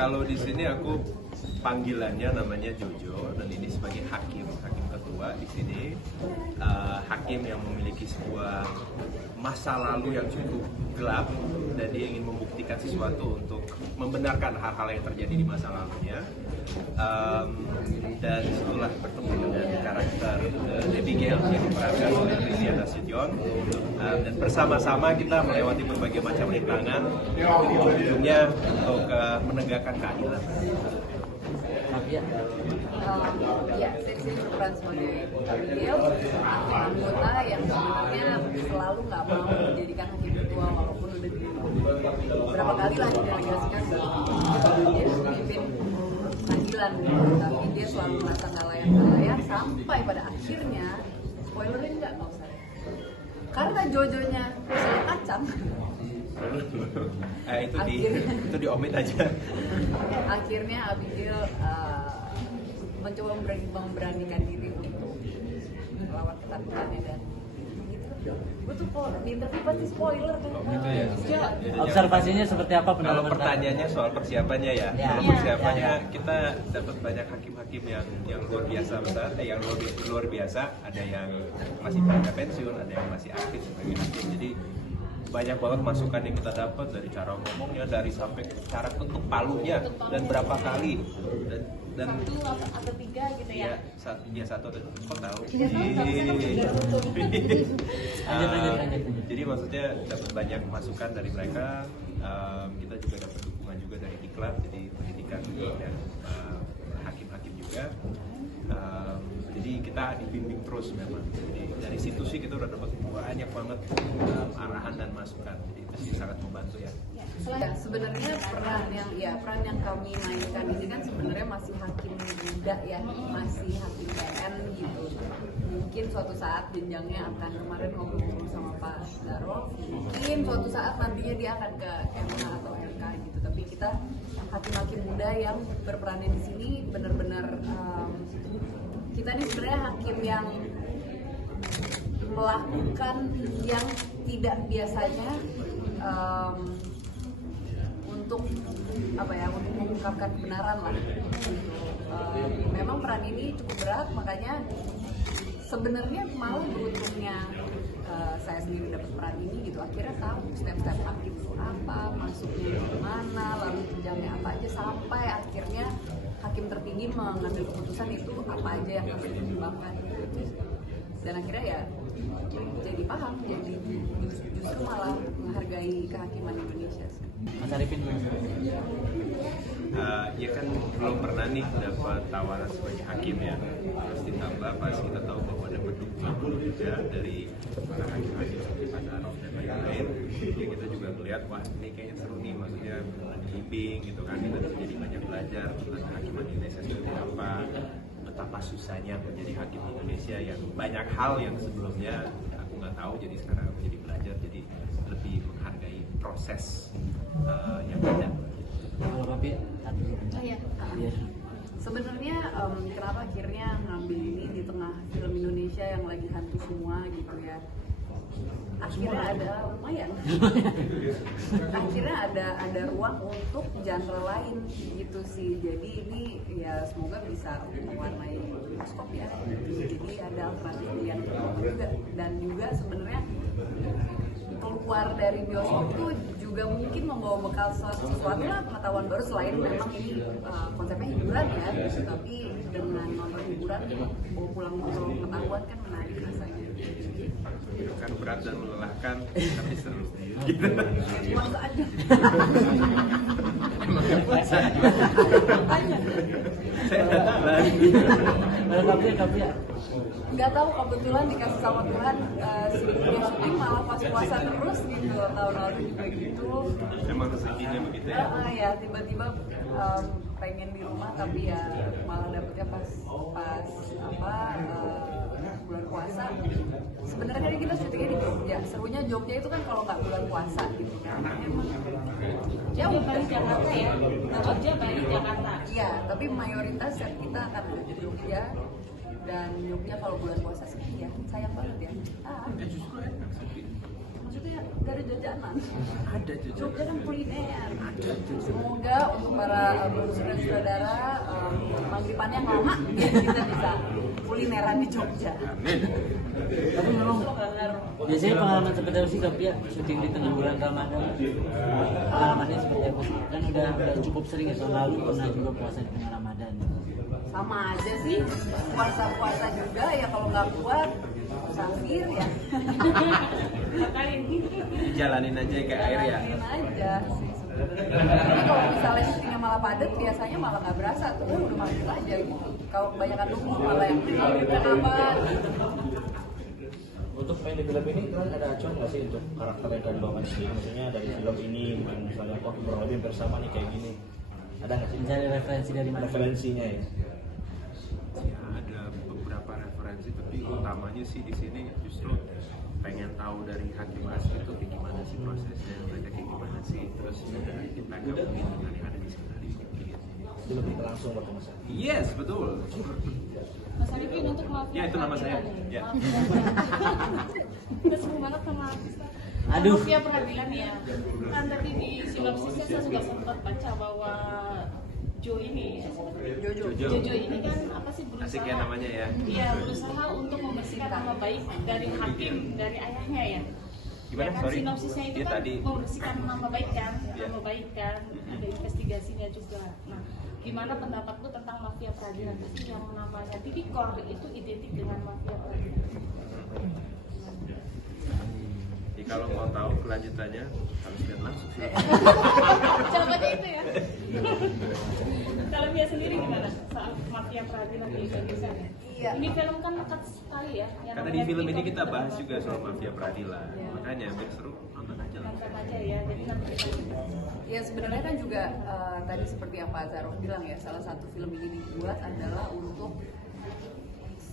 Kalau di sini aku panggilannya namanya Jojo dan ini sebagai hakim ketua di sini. Hakim yang memiliki sebuah masa lalu yang cukup gelap dan dia ingin membuktikan sesuatu untuk membenarkan hal-hal yang terjadi di masa lalunya. Dan setelah bertemu dengan karakter Abigail yang diperankan oleh Christian Nasution, dan bersama-sama kita melewati berbagai macam rintangan ujungnya untuk menegakkan keadilan. Ya, saya di sini berperan sebagai Abigail, anggota yang sebenarnya selalu nggak mau menjadikan hakim ketua walaupun udah berapa kali lah didelegasikan dia memimpin pengadilan, tapi dia selalu merasa nggak layak sampai pada akhirnya, spoilerin nggak usah, karena Jojonya saya kacang. Itu diomit aja. Akhirnya Abigail mencoba memberanikan diri untuk melawan ketakutannya dan gitu. Gue tuh kok di interview pasti spoiler tuh. Gitu ya. Observasinya seperti apa? Kalau pertanyaannya soal persiapannya ya, kalau persiapannya kita dapat banyak hakim-hakim yang luar biasa besar, yang luar biasa. Ada yang masih pada pensiun, ada yang masih aktif sebagai hakim. Jadi banyak banget masukan yang kita dapat dari cara ngomongnya, dari sampai cara ketuk palunya dan berapa kali dan atau tiga gitu ya? Satu atau kok tahu? Lanjut. Jadi maksudnya dapat banyak masukan dari mereka. Kita juga dapat dukungan juga dari Diklat, jadi pendidikan dan hakim-hakim juga. Jadi kita dibimbing terus memang. Jadi dari situ sih kita udah dapat banyak banget arahan dan masukan. Jadi itu sih sangat membantu ya. Sebenarnya peran yang kami mainkan ini kan sebenarnya masih hakim muda ya, masih hakim PN gitu. Mungkin suatu saat jenjangnya akan, kemarin ngobrol sama Pak Darul, mungkin suatu saat nantinya dia akan ke MH atau MK gitu. Tapi kita hakim-hakim muda yang berperannya di sini benar-benar kita nih sebenarnya hakim yang melakukan yang tidak biasanya untuk mengungkapkan kebenaran lah. Memang peran ini cukup berat, makanya sebenarnya malah beruntungnya saya sendiri dapat peran ini gitu. Akhirnya tahu step-step hakim itu apa, masuknya kemana, lalu jenjangnya apa aja, sampai akhirnya hakim tertinggi mengambil keputusan itu apa aja yang harus dipertimbangkan. Dan akhirnya ya jadi paham, jadi justru malah menghargai kehakiman Indonesia. Mas Arifin, ya kan belum pernah nih dapat tawaran sebagai hakim ya. Terus ditambah pas kita tahu bahwa dapat dukungan juga dari para hakim-hakim seperti Pak Darul dan lain-lain, ya kita juga melihat wah ini kayaknya seru nih, maksudnya dibimbing gitu kan, kita jadi banyak belajar tentang hakiman Indonesia seperti apa, betapa susahnya menjadi hakim Indonesia yang banyak hal yang sebelumnya aku nggak tahu, jadi sekarang aku jadi belajar, jadi lebih menghargai proses yang ada. kalau Papi, Sebenarnya kenapa akhirnya ngambil ini di tengah film Indonesia yang lagi hantu semua gitu ya? Akhirnya ada lumayan. Akhirnya ada ruang untuk genre lain gitu sih. Jadi ini ya semoga bisa mewarnai bioskop ya. Jadi ada alternatif yang juga, dan juga sebenarnya keluar dari bioskop itu juga mungkin membawa bekal sesuatu lah, pengetahuan baru, selain memang ini konsepnya hiburan ya, tapi dengan nonton hiburan bawa pulang pengetahuan kan menarik rasanya. Itu kan berat dan melelahkan, tapi seru. Gitu. Puasa aja. Puasa aja. Saya datang lagi. Tapi ya. Nggak tahu, kebetulan dikasih sama Tuhan syuting malah pas puasa terus gitu. Tahun lalu juga gitu. Emang rezekinya begitu ya? Ya tiba-tiba pengen di rumah, tapi ya malah dapetnya pas bulan puasa. Sebenarnya kan kita syutingnya di Jogja. Serunya Jogja itu kan kalau nggak bulan puasa gitu. Karena emang jauh dari Jakarta ya. Jogja balik Jakarta. Iya, tapi mayoritas set kita akan di Jogja. Dan Jogja kalau bulan puasa sepi ya, sayang banget ya. Ya justru enak sepi. Maksudnya gak ada jajanan. Ada jajanan. Jogja kan kuliner. Semoga untuk para produser dan sutradara magribannya lama biar kita bisa kulineran di Jogja. Amin. Tapi memang biasanya pengalaman seperti apa sih Kak Pia syuting di tengah bulan Ramadan? Pengalamannya seperti apa sih? Kan udah cukup sering ya, tahun lalu pernah juga puasa di tengah Ramadan. Sama aja sih, puasa juga ya, kalau nggak kuat sahur ya. Jalanin aja kayak air ya. Jalanin aja sih sebenarnya. Tapi kalau misalnya syutingnya malah padat, biasanya malah nggak berasa tuh, udah maghrib aja gitu. Kalau kebanyakan nunggu malah yang kenapa? Untuk main di film ini kan ada acuan nggak sih untuk karakter yang akan dibawakan ini? Maksudnya dari film ini, misalnya kok kurang lebih bersama nih kayak gini. Ada nggak sih? Mencari referensi dari mana? Referensinya ya? Ya, ada beberapa referensi, tapi utamanya sih di sini justru pengen tahu dari Hakim Asli itu kayak gimana sih prosesnya, mereka kayak gimana sih, terus juga kita gabungin dengan yang ada di skenario gitu. Itu lebih ke langsung waktu masa. Yes, betul. Mas Arifin untuk Mafia. Ya, itu nama saya. Ya. Kita sering banget sama Aduh. Mafia Peradilan ya. Kan tadi di sinopsisnya saya juga sempat baca bahwa Jojo ini kan apa sih berusaha? Asik ya namanya ya. Iya, berusaha untuk membersihkan nama baik dari hakim, dari ayahnya ya. Gimana? Ya kan, Sorry. sinopsisnya itu Ya, kan tadi. membersihkan nama baik kan, Ya. nama baik kan, ada investigasinya juga. Nah, gimana pendapat lu tentang Mafia Peradilan yang namanya Tipikor itu identik dengan Mafia Peradilan? Jadi kalau mau tahu kelanjutannya harus lihat langsung film. Jawabannya itu ya. Kalau Mia sendiri gimana soal Mafia Peradilan di Indonesia? Iya. Ini film kan dekat sekali ya. yang Karena di namanya film ini Tipikor kita itu bahas dekat juga soal mafia peradilan. Ya. Makanya biar seru nonton aja lah. nonton aja ya. Jadi nanti kita Ya sebenarnya kan juga tadi seperti yang Pak Zarok bilang ya, salah satu film ini dibuat adalah untuk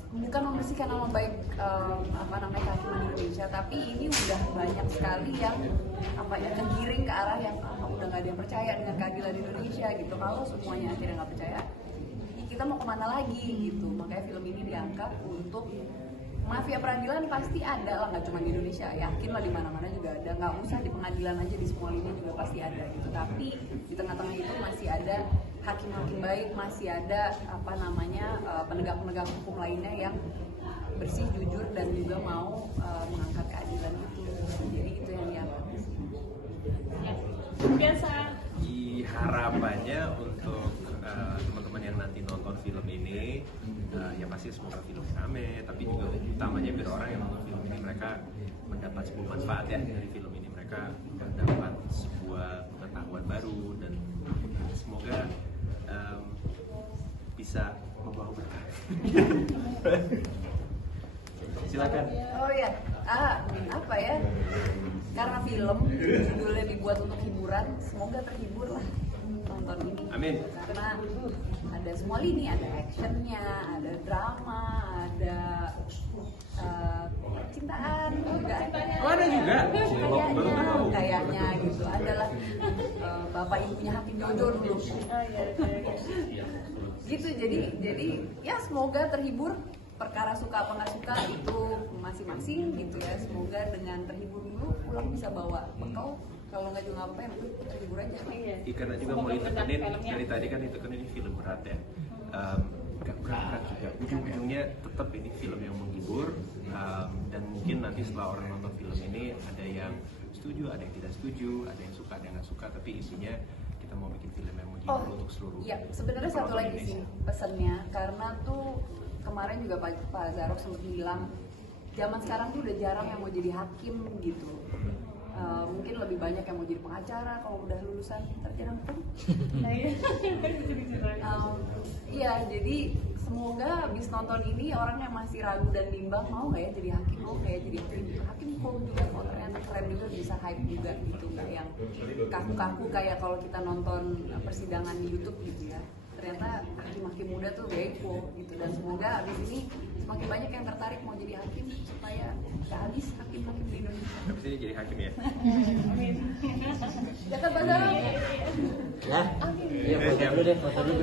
bukan membersihkan nama baik kehakiman Indonesia, tapi ini udah banyak sekali yang kegiring ke arah yang udah nggak ada yang percaya dengan keadilan Indonesia gitu. Kalau semuanya akhirnya nggak percaya, kita mau kemana lagi gitu. Makanya film ini diangkat untuk mafia peradilan pasti ada lah, nggak cuma di Indonesia, yakin lah di mana-mana juga ada, nggak usah di pengadilan aja, di semua lini juga pasti ada gitu. Tapi di tengah-tengah itu masih ada hakim-hakim baik, masih ada penegak-penegak hukum lainnya yang bersih, jujur, dan juga mau mengangkat keadilan itu. Jadi itu yang diangkat. ya. Biasa Harapannya untuk teman-teman yang nanti nonton film ini, ya pasti semoga film rame, tapi juga utamanya biar orang yang nonton film ini mereka mendapat sebuah manfaat ya dari film ini, mereka mendapat sebuah pengetahuan baru dan semoga bisa membawa berkah. Silakan. Oh ya, apa ya? Karena film judulnya dibuat untuk hiburan, semoga terhibur lah nonton ini. Amin. Karena ada semua lini, ada actionnya, ada drama, ada percintaan juga. Oh, ada juga? Kayaknya gitu. Adalah bapak ibunya Hakim Jojo dulu. oh ya. Gitu, jadi ya semoga terhibur. Perkara suka apa nggak suka itu masing-masing gitu ya. Semoga dengan terhibur dulu pulang bisa bawa bekal, kalau nggak juga ngapain terhibur aja. Iya. Karena juga mau ditekenin dari tadi kan ditekenin ini film berat ya, nggak berat juga, ujung-ujungnya tetap ini film yang menghibur, dan mungkin nanti setelah orang nonton film ini ada yang setuju, ada yang tidak setuju, ada yang suka, ada yang nggak suka, tapi isinya kita mau bikin film yang menghibur untuk seluruh. Iya, sebenarnya satu penonton lagi sih Indonesia. pesannya, karena tuh kemarin juga Pak Zarok sempat bilang zaman sekarang tuh udah jarang yang mau jadi hakim gitu. Mungkin lebih banyak yang mau jadi pengacara kalau udah lulusan sarjana hukum. Nah, iya. Iya, jadi semoga habis nonton ini orang yang masih ragu dan bimbang mau nggak ya jadi hakim, mau nggak ya jadi hakim hukum juga, oh ternyata keren juga, bisa hype juga gitu, nggak yang kaku-kaku kayak kalau kita nonton persidangan di YouTube gitu ya. Ternyata hakim-hakim muda tuh beko gitu, dan semoga habis ini semakin banyak yang tertarik mau jadi hakim supaya nggak habis hakim-hakim di Indonesia. Habis ini jadi hakim ya. Amin. Ya kan Pak Zarok? Ya, iya foto dulu deh, foto dulu.